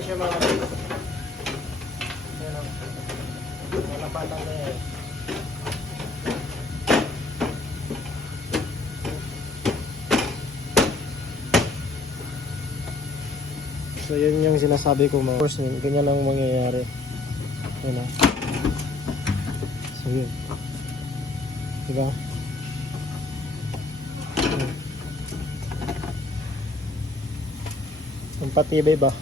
yan siya mga lods. Yan o. Malapatan na yan. So yun yung sinasabi ko mga course, ganyan lang mangyayari. Yan o. So yun. Diba? Ang patibay ba?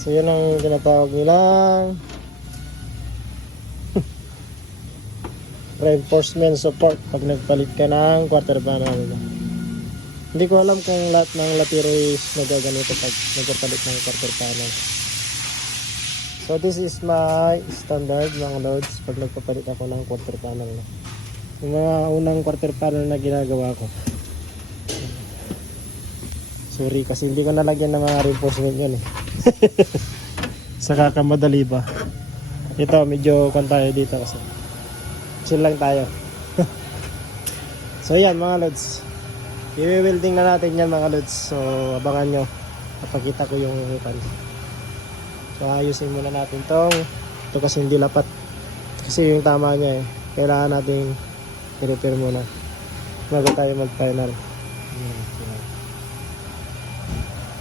So yun ang tinatawag nilang reinforcement support pag nagpalit ka ng quarter panel. Hindi ko alam kung lahat ng latiro is nagaganito pag nagpapalit ng quarter panel. So this is my standard mga loads pag nagpapalit ako ng quarter panel. Yung mga unang quarter panel na ginagawa ko. Sorry kasi hindi ko nalagyan ng mga reinforcement yun eh. Sa kakamadali ba. Ito medyo kan tayo dito kasi chill lang tayo. So yan mga loads, i-welding na natin yan mga loads. So abangan nyo, napakita ko yung upan. So ayusin muna natin ito kasi hindi lapat kasi yung tama nya eh. Kailangan natin i-repair muna bago tayo mag-final.